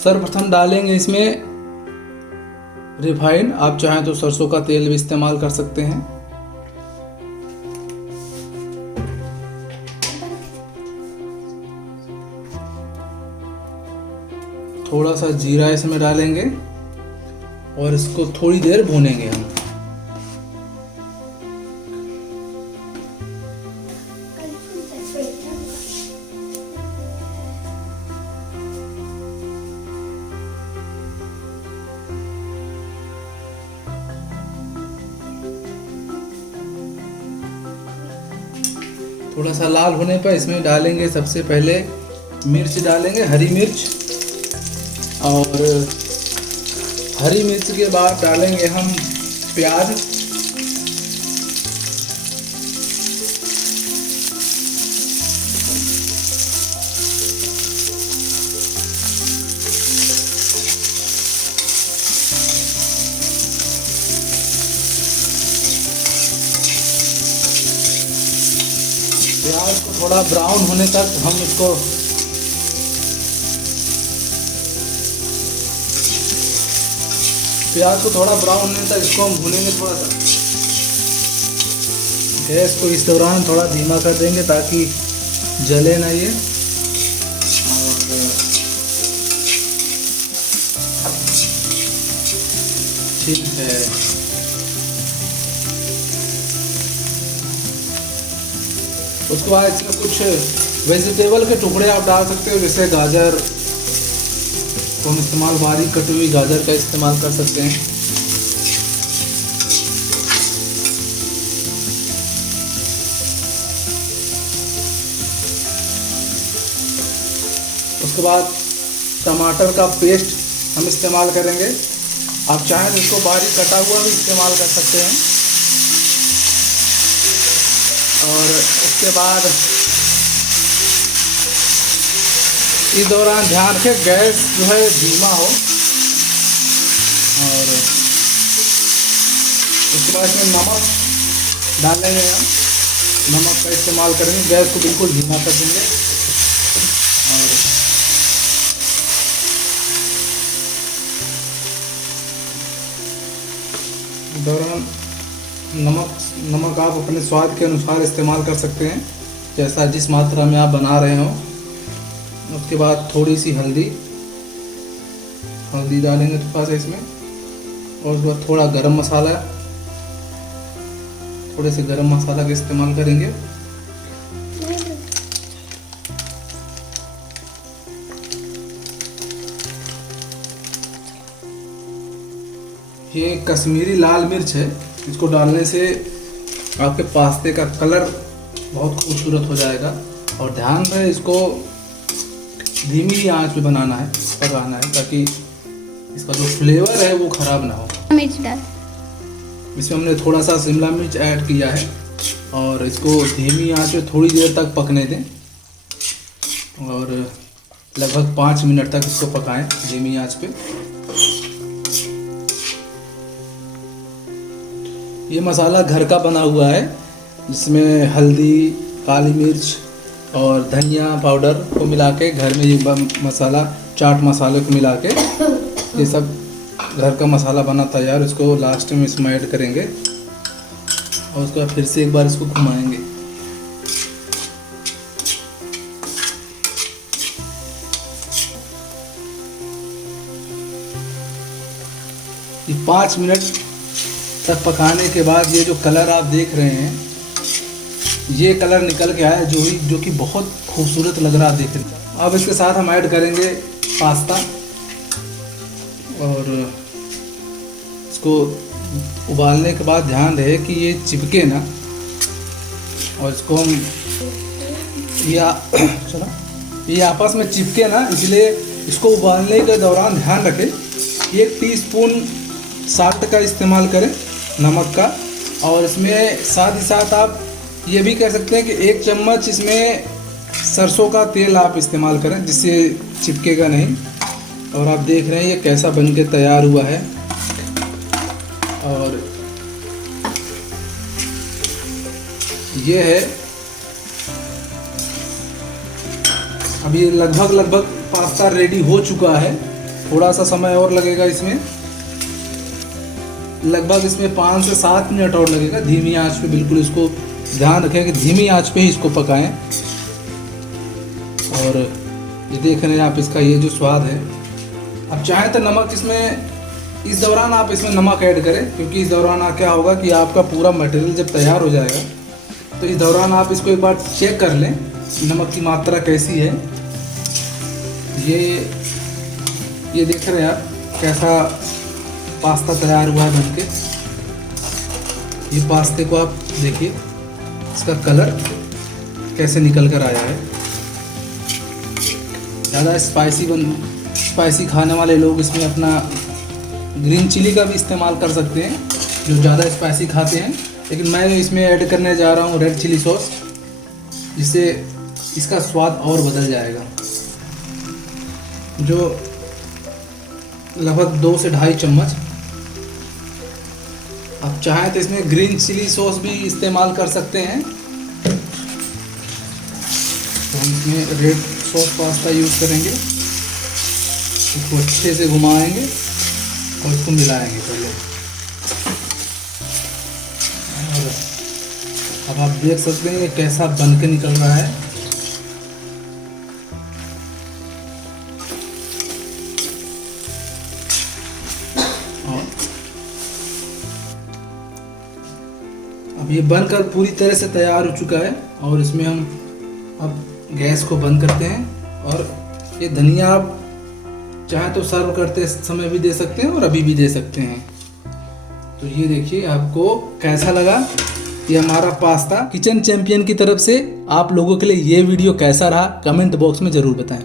सर्वप्रथम डालेंगे इसमें रिफाइंड, आप चाहें तो सरसों का तेल भी इस्तेमाल कर सकते हैं। थोड़ा सा जीरा इसमें डालेंगे और इसको थोड़ी देर भूनेंगे हम। थोड़ा सा लाल होने पर इसमें डालेंगे सबसे पहले मिर्च डालेंगे, हरी मिर्च। और हरी मिर्च के बाद डालेंगे हम प्याज। प्याज को थोड़ा ब्राउन होने तक हम इसको हम भूनेंगे। थोड़ा सा गैस को इस दौरान थोड़ा धीमा कर देंगे ताकि जले ना ये। और ठीक है, उसके बाद इसमें कुछ वेजिटेबल के टुकड़े आप डाल सकते हो, जैसे गाजर को हम इस्तेमाल, बारीक कटी हुई गाजर का इस्तेमाल कर सकते हैं। उसके बाद टमाटर का पेस्ट हम इस्तेमाल करेंगे, आप चाहें तो इसको बारीक कटा हुआ भी इस्तेमाल कर सकते हैं। और उसके बाद इस दौरान ध्यान रखें गैस जो है धीमा हो। और उसके बाद इसमें नमक डालेंगे, हम नमक का इस्तेमाल करेंगे, गैस को बिल्कुल धीमा कर देंगे। और इस दौरान नमक आप अपने स्वाद के अनुसार इस्तेमाल कर सकते हैं, जैसा जिस मात्रा में आप बना रहे हो। उसके बाद थोड़ी सी हल्दी डालेंगे थोड़ा सा इसमें। और उसके बाद थोड़ा गरम मसाला, थोड़े से गरम मसाला का इस्तेमाल करेंगे। ये कश्मीरी लाल मिर्च है, इसको डालने से आपके पास्ते का कलर बहुत खूबसूरत हो जाएगा। और ध्यान रहे इसको धीमी आंच पे पकाना है ताकि इसका जो फ्लेवर है वो ख़राब ना हो। मिर्च डाल, इसमें हमने थोड़ा सा शिमला मिर्च ऐड किया है और इसको धीमी आंच पे थोड़ी देर तक पकने दें और लगभग 5 मिनट तक इसको पकाएं धीमी आंच पे। ये मसाला घर का बना हुआ है, जिसमें हल्दी, काली मिर्च और धनिया पाउडर को मिला के घर में ये मसाला, चाट मसाले को मिला के ये सब घर का मसाला बना तैयार। इसको लास्ट में इसमें ऐड करेंगे और उसके बाद फिर से एक बार इसको घुमाएंगे। ये 5 मिनट तक पकाने के बाद ये जो कलर आप देख रहे हैं, ये कलर निकल के आया जो कि बहुत खूबसूरत लग रहा है देखने में। अब इसके साथ हम ऐड करेंगे पास्ता और इसको उबालने के बाद ध्यान रहे कि ये चिपके ना। और इसको हम ये आपस में चिपके ना, इसलिए इसको उबालने के दौरान ध्यान रखें 1 टीस्पून साल्ट का इस्तेमाल करें, नमक का। और इसमें साथ ही साथ आप ये भी कह सकते हैं कि 1 चम्मच इसमें सरसों का तेल आप इस्तेमाल करें, जिससे चिपकेगा नहीं। और आप देख रहे हैं ये कैसा बनके तैयार हुआ है। और ये है, अब ये लगभग पास्ता रेडी हो चुका है। थोड़ा सा समय और लगेगा इसमें, लगभग इसमें 5 से 7 मिनट और लगेगा। धीमी आंच पे बिल्कुल इसको ध्यान रखें कि धीमी आंच पे ही इसको पकाएं। और ये देख रहे हैं आप इसका ये जो स्वाद है। अब चाहे तो नमक इसमें इस दौरान आप इसमें नमक ऐड करें, क्योंकि इस दौरान क्या होगा कि आपका पूरा मटेरियल जब तैयार हो जाएगा तो इस दौरान आप इसको एक बार चेक कर लें नमक की मात्रा कैसी है। ये देख रहे हैं आप कैसा पास्ता तैयार हुआ है बनके। ये पास्ते को आप देखिए, इसका कलर कैसे निकल कर आया है। ज़्यादा स्पाइसी खाने वाले लोग इसमें अपना ग्रीन चिली का भी इस्तेमाल कर सकते हैं, जो ज़्यादा स्पाइसी खाते हैं। लेकिन मैं इसमें ऐड करने जा रहा हूँ रेड चिली सॉस, जिससे इसका स्वाद और बदल जाएगा। जो लगभग 2 से 2.5 चम्मच। आप चाहें तो इसमें ग्रीन चिली सॉस भी इस्तेमाल कर सकते हैं। तो हम इसमें रेड सॉस पास्ता यूज़ करेंगे। इसको अच्छे से घुमाएंगे और इसको मिलाएंगे पहले। और अब आप देख सकते हैं ये कैसा बन के निकल रहा है। और अब ये बनकर पूरी तरह से तैयार हो चुका है। और इसमें हम अब गैस को बंद करते हैं। और ये धनिया आप चाहे तो सर्व करते समय भी दे सकते हैं और अभी भी दे सकते हैं। तो ये देखिए आपको कैसा लगा ये हमारा पास्ता। किचन चैंपियन की तरफ से आप लोगों के लिए ये वीडियो कैसा रहा कमेंट बॉक्स में ज़रूर बताएं।